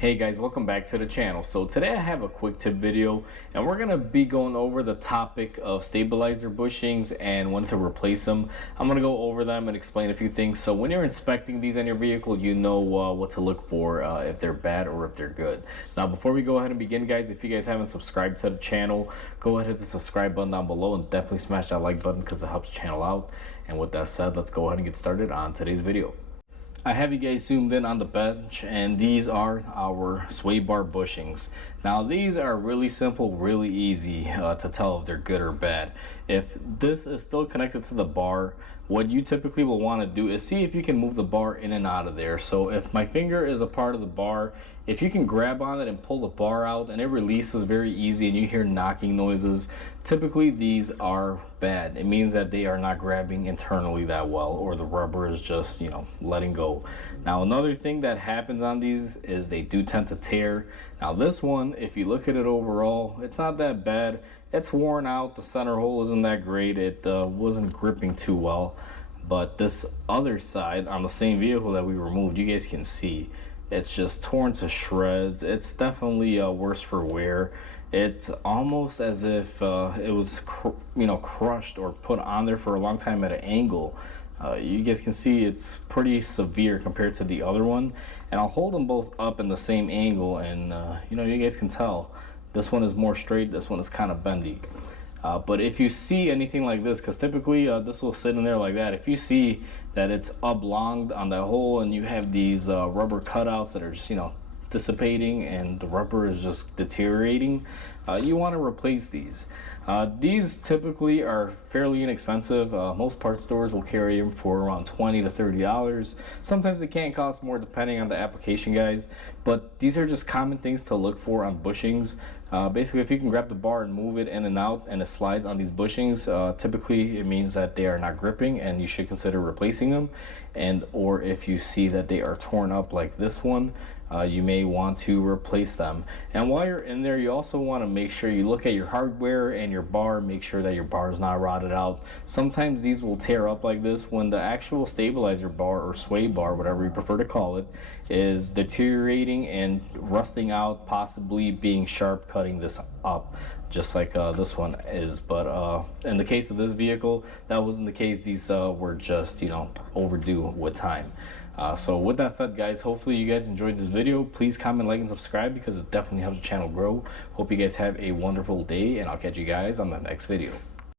Hey guys, welcome back to the channel. So today I have a quick tip video and we're going to be going over the topic of stabilizer bushings and when to replace them. I'm going to go over them and explain a few things so when you're inspecting these on your vehicle you know what to look for, if they're bad or if they're good. Now before we go ahead and begin guys, if you guys haven't subscribed to the channel, go ahead and hit the subscribe button down below and definitely smash that like button because it helps the channel out. And with that said, let's go ahead and get started on today's video. I have you guys zoomed in on the bench and these are our sway bar bushings. Now these are really simple, really easy to tell if they're good or bad. If this is still connected to the bar, what you typically will want to do is see if you can move the bar in and out of there. So if my finger is a part of the bar, if you can grab on it and pull the bar out and it releases very easy and you hear knocking noises, typically these are bad. It means that they are not grabbing internally that well, or the rubber is just, letting go. Now another thing that happens on these is they do tend to tear. Now this one, if you look at it overall, it's not that bad. It's worn out, the center hole isn't that great, it wasn't gripping too well. But this other side on the same vehicle that we removed, you guys can see it's just torn to shreds. It's definitely worse for wear. It's almost as if it was crushed or put on there for a long time at an angle. You guys can see it's pretty severe compared to the other one, and I'll hold them both up in the same angle and you guys can tell this one is more straight, this one is kind of bendy. But if you see anything like this, because typically this will sit in there like that, if you see that it's oblonged on that hole and you have these rubber cutouts that are just dissipating and the rubber is just deteriorating, you want to replace these. These typically are fairly inexpensive. Most parts stores will carry them for around $20 to $30. Sometimes they can cost more depending on the application, guys, but these are just common things to look for on bushings. Basically, if you can grab the bar and move it in and out and it slides on these bushings, typically it means that they are not gripping and you should consider replacing them. And or if you see that they are torn up like this one, you may want to replace them. And while you're in there, you also want to make sure you look at your hardware and your bar, make sure that your bar is not rotted out. Sometimes these will tear up like this when the actual stabilizer bar or sway bar, whatever you prefer to call it, is deteriorating and rusting out, possibly being sharp, cutting this up just like this one is. But in the case of this vehicle, that wasn't the case. These were just overdue with time. So with that said guys, hopefully you guys enjoyed this video. Please comment, like, and subscribe because it definitely helps the channel grow. Hope you guys have a wonderful day and I'll catch you guys on the next video.